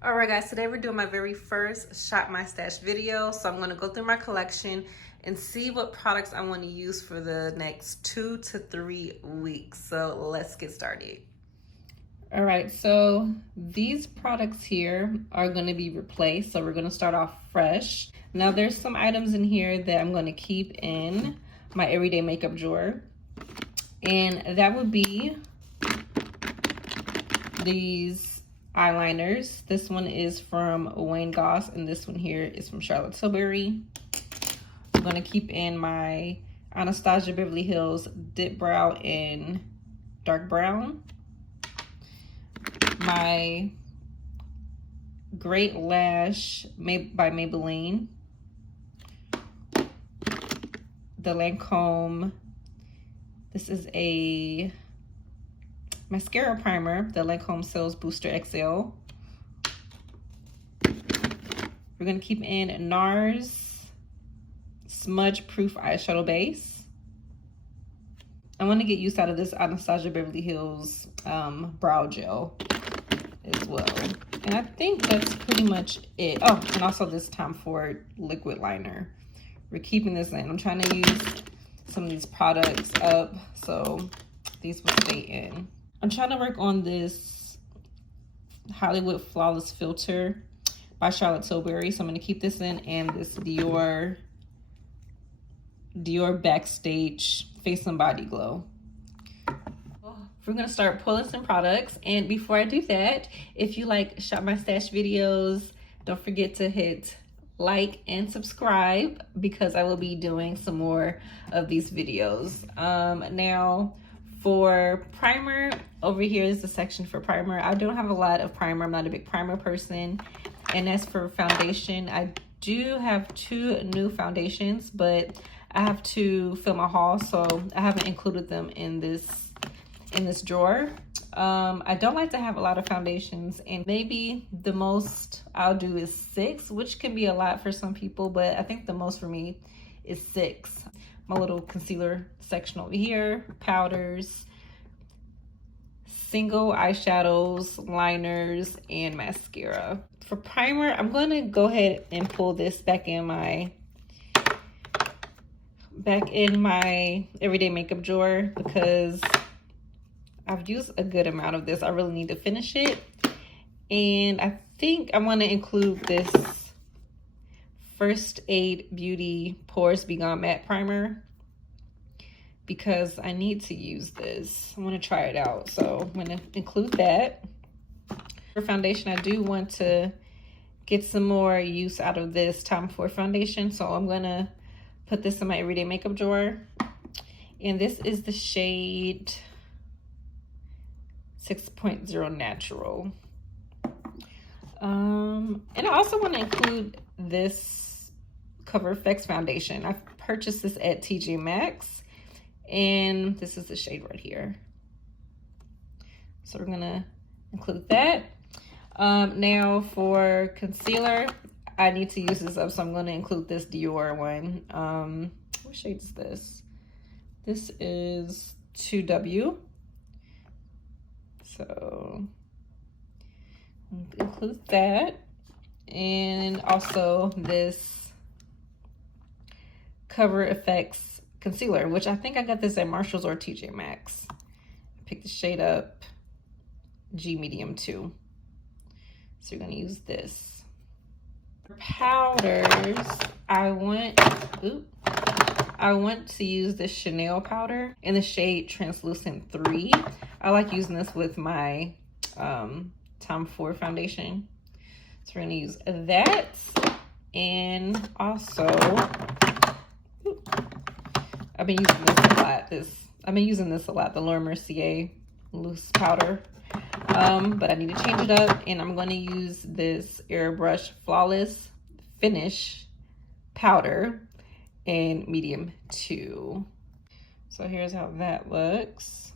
All right, guys, today we're doing my very first Shop My Stash video. So I'm going to go through my collection and see what products I want to use for the next 2 to 3 weeks. So let's get started. All right, so these products here are going to be replaced. So we're going to start off fresh. Now there's some items in here that I'm going to keep in my everyday makeup drawer. And that would be these eyeliners. This one is from Wayne Goss, and this one here is from Charlotte Tilbury. I'm gonna keep in my Anastasia Beverly Hills Dip Brow in dark brown. My Great Lash by Maybelline. The Lancome. This is a mascara primer, the Lancome Cils Booster XL. We're gonna keep in NARS Smudge Proof Eyeshadow Base. I want to get use out of this Anastasia Beverly Hills brow gel as well. And I think that's pretty much it. Oh, and also this Tom Ford liquid liner. We're keeping this in. I'm trying to use some of these products up so these will stay in. I'm trying to work on this Hollywood Flawless Filter by Charlotte Tilbury. So I'm going to keep this in, and this Dior Backstage Face and Body Glow. We're going to start pulling some products. And before I do that, if you like Shop My Stash videos, don't forget to hit like and subscribe because I will be doing some more of these videos. Now, for primer, over here is the section for primer. I don't have a lot of primer. I'm not a big primer person. And as for foundation, I do have 2 new foundations, but I have to film a haul, so I haven't included them in this drawer. I don't like to have a lot of foundations, and maybe the most I'll do is 6, which can be a lot for some people, but I think the most for me is 6. My little concealer section over here, powders, single eyeshadows, liners, and mascara. For primer, I'm going to go ahead and pull this back in my everyday makeup drawer because I've used a good amount of this. I really need to finish it. And I think I want to include this First Aid Beauty Pores Be Gone Matte Primer because I need to use this. I want to try it out. So I'm going to include that. For foundation, I do want to get some more use out of this Tom Ford foundation. So I'm going to put this in my everyday makeup drawer. And this is the shade 6.0 Natural. And I also want to include this Cover FX foundation. I purchased this at TJ Maxx, and this is the shade right here. So we're gonna include that. Now for concealer, I need to use this up, so I'm going to include this Dior one. What shade is this? This is 2W. So include that, and also this Cover FX concealer, which I think I got this at Marshall's or TJ Maxx. Pick the shade up, G Medium 2. So you're going to use this. For powders, I want to use this Chanel powder in the shade Translucent 3. I like using this with my Tom Ford foundation. So we're going to use that. And also, I've been using this a lot. The Laura Mercier loose powder. But I need to change it up, and I'm going to use this Airbrush Flawless Finish powder in medium 2. So here's how that looks.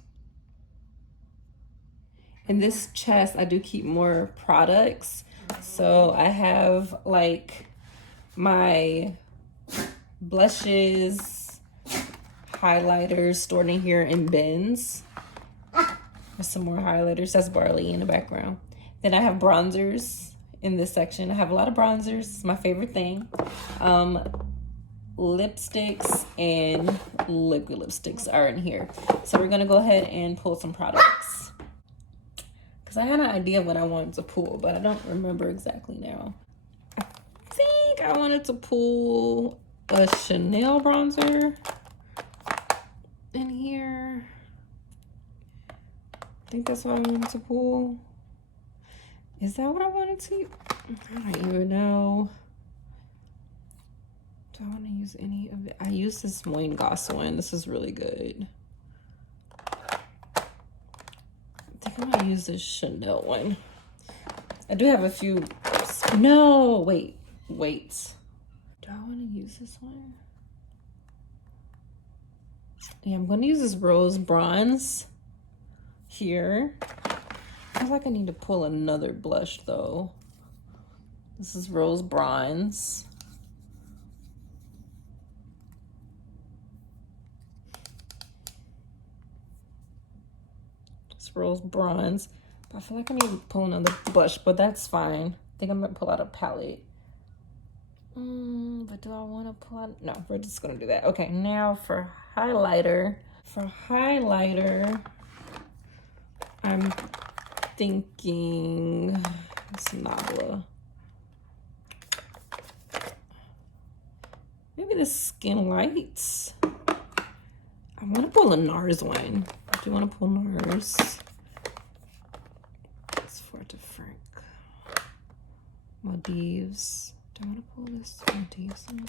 In this chest, I do keep more products. So I have like my blushes, highlighters stored in here in bins. There's some more highlighters. That's Barley in the background. Then I have bronzers in this section. I have a lot of bronzers. It's my favorite thing. Lipsticks and liquid lipsticks are in here. So we're gonna go ahead and pull some products. Because I had an idea of what I wanted to pull, but I don't remember exactly now. I think I wanted to pull a Chanel bronzer in here. I think that's what I wanted to pull. Is that what I wanted to? I don't even know. Do I want to use any of it? I use this Wayne Goss one. This is really good. I think I'm gonna use this Chanel one. I do have a few. No, wait. Do I want to use this one? Yeah, I'm gonna use this rose bronze here. I feel like I need to pull another blush though. This is rose bronze. It's rose bronze. But I feel like I need to pull another blush, but that's fine. I think I'm gonna pull out a palette. But do I want to pull out? No, we're just gonna do that. Okay, now for highlighter. For highlighter, I'm thinking it's Nabla. Maybe the Skin Lights. I want to pull a NARS one. I do want to pull NARS. It's Forte Frank. Maldives. Do I want to pull this Maldives one?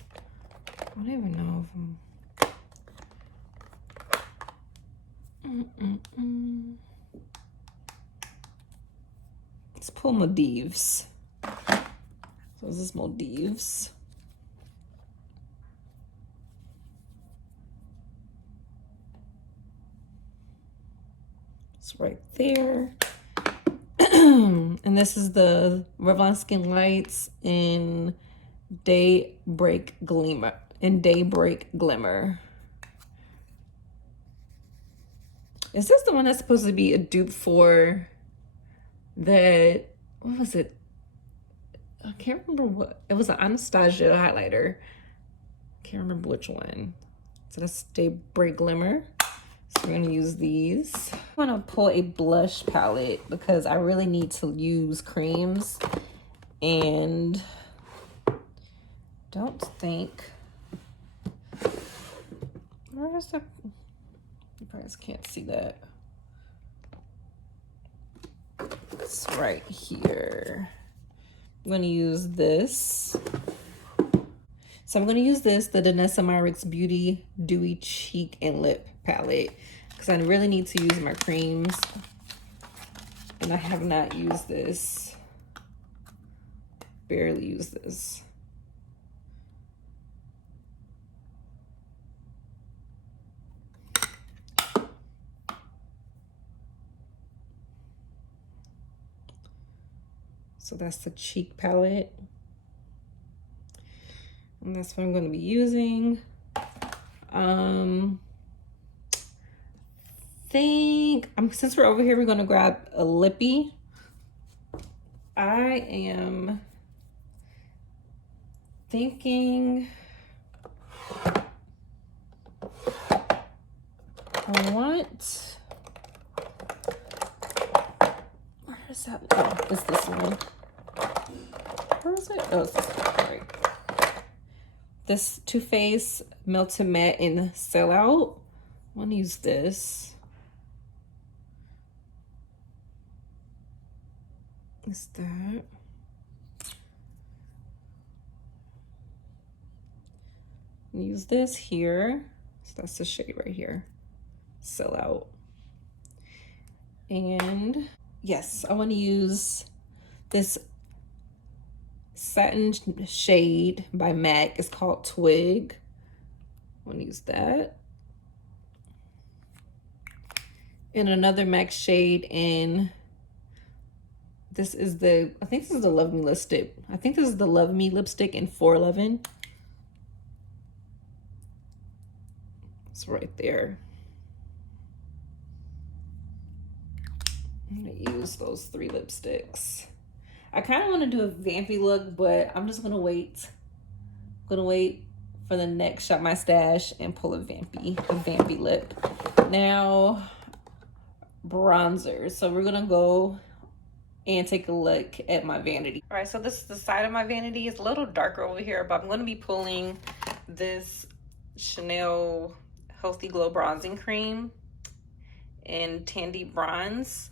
I don't even know if I'm... Let's pull Maldives. So this is Maldives. It's right there. And this is the Revlon Skin Lights in Daybreak Glimmer. Is this the one that's supposed to be a dupe for that? What was it? I can't remember what. It was an Anastasia highlighter. Can't remember which one. So that's Daybreak Glimmer. So we're gonna use these. I'm gonna pull a blush palette because I really need to use creams and don't think, where is the, you guys can't see that. It's right here. I'm gonna use this. So I'm gonna use this, the Danessa Myricks Beauty Dewy Cheek and Lip Palette, because I really need to use my creams. And I have not used this. Barely used this. So that's the cheek palette. And that's what I'm going to be using. Since we're over here, we're going to grab a lippy. I am thinking I want, where is that? Oh, it's this one. Where is it? Oh, it's this one. Sorry. This Too Faced Melted Matte in Sellout. I want to use this. Is that? Use this here. So that's the shade right here. Sellout. And yes, I want to use this satin shade by MAC. It's called Twig. I want to use that. And another MAC shade in, this is the, I think this is the Love Me lipstick. I think this is the Love Me lipstick in 411. It's right there. I'm gonna use those 3 lipsticks. I kind of want to do a vampy look, but I'm just gonna wait. Gonna wait for the next Shop My Stash and pull a vampy lip. Now, bronzer. So we're gonna go and take a look at my vanity. All right, so this is the side of my vanity. It's a little darker over here, but I'm gonna be pulling this Chanel Healthy Glow Bronzing Cream in Tandy Bronze,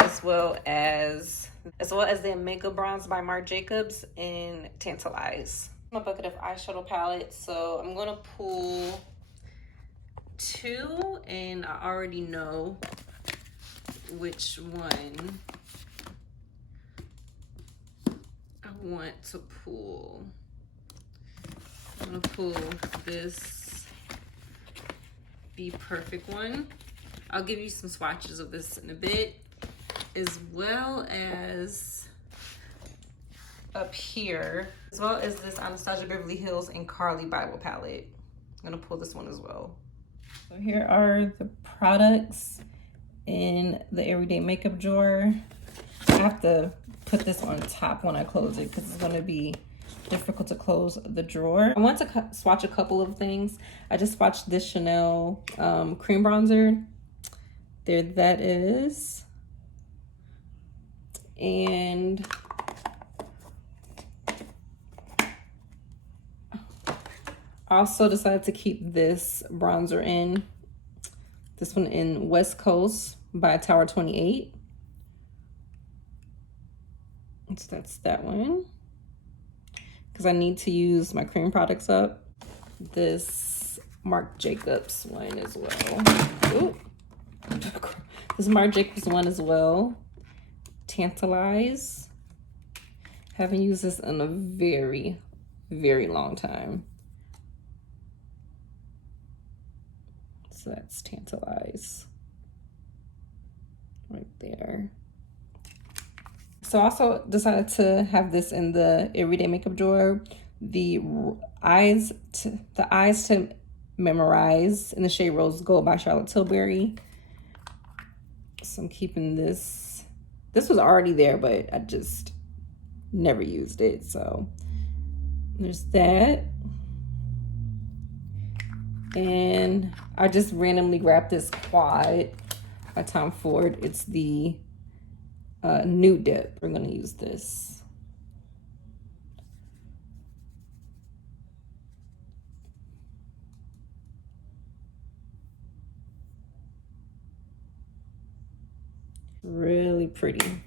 as well as the Makeup Bronze by Marc Jacobs in Tantalize. My bucket of eyeshadow palette, so I'm gonna pull 2, and I already know which one I want to pull. I'm gonna pull this Be Perfect one. I'll give you some swatches of this in a bit, as well as up here, as well as this Anastasia Beverly Hills and Carly Bible palette. I'm gonna pull this one as well. So here are the products in the everyday makeup drawer. I have to put this on top when I close it because it's gonna be difficult to close the drawer. I want to swatch a couple of things. I just swatched this Chanel cream bronzer. There that is. And I also decided to keep this bronzer in. This one in West Coast by Tower 28. So that's that one. Because I need to use my cream products up. This Marc Jacobs one as well. Ooh. This Marc Jacobs one as well. Tantalize. Haven't used this in a very, very long time. So that's Tantalize right there. So I also decided to have this in the everyday makeup drawer. The eyes to Memorize in the shade Rose Gold by Charlotte Tilbury. So I'm keeping this. This was already there, but I just never used it. So there's that. And I just randomly grabbed this Quad by Tom Ford. It's the Nude Dip. We're gonna use this. Really pretty.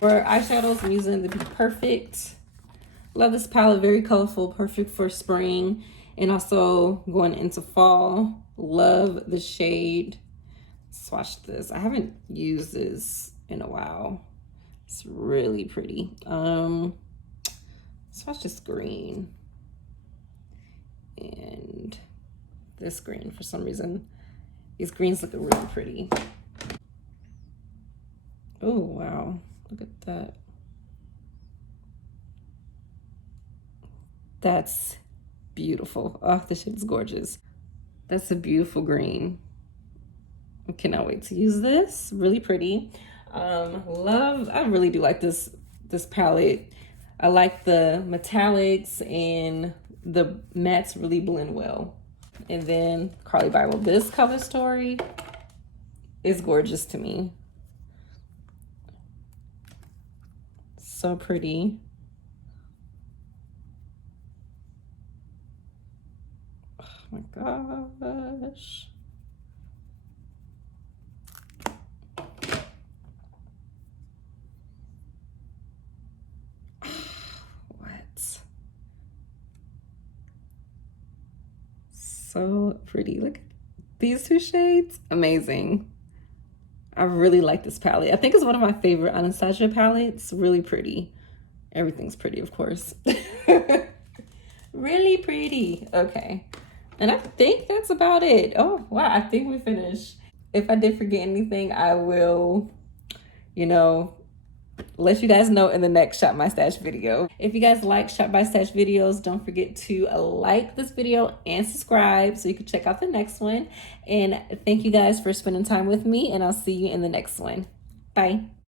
For eyeshadows, I'm using the Be Perfect. Love this palette, very colorful, perfect for spring and also going into fall. Love the shade. Swatch this. I haven't used this in a while. It's really pretty. Swatch this green and this green. For some reason, these greens look really pretty. Oh, wow. Look at that. That's beautiful. Oh, this shade is gorgeous. That's a beautiful green. I cannot wait to use this. Really pretty. I really do like this palette. I like the metallics and the mattes really blend well. And then Carly Bible. This color story is gorgeous to me. So pretty. Oh my gosh. What? So pretty. Look at these two shades. Amazing. I really like this palette. I think it's one of my favorite Anastasia palettes. Really pretty. Everything's pretty, of course. Really pretty. Okay. And I think that's about it. Oh, wow. I think we finished. If I did forget anything, I will, let you guys know in the next Shop My Stash video. If you guys like Shop My Stash videos, don't forget to like this video and subscribe so you can check out the next one. And thank you guys for spending time with me, and I'll see you in the next one. Bye.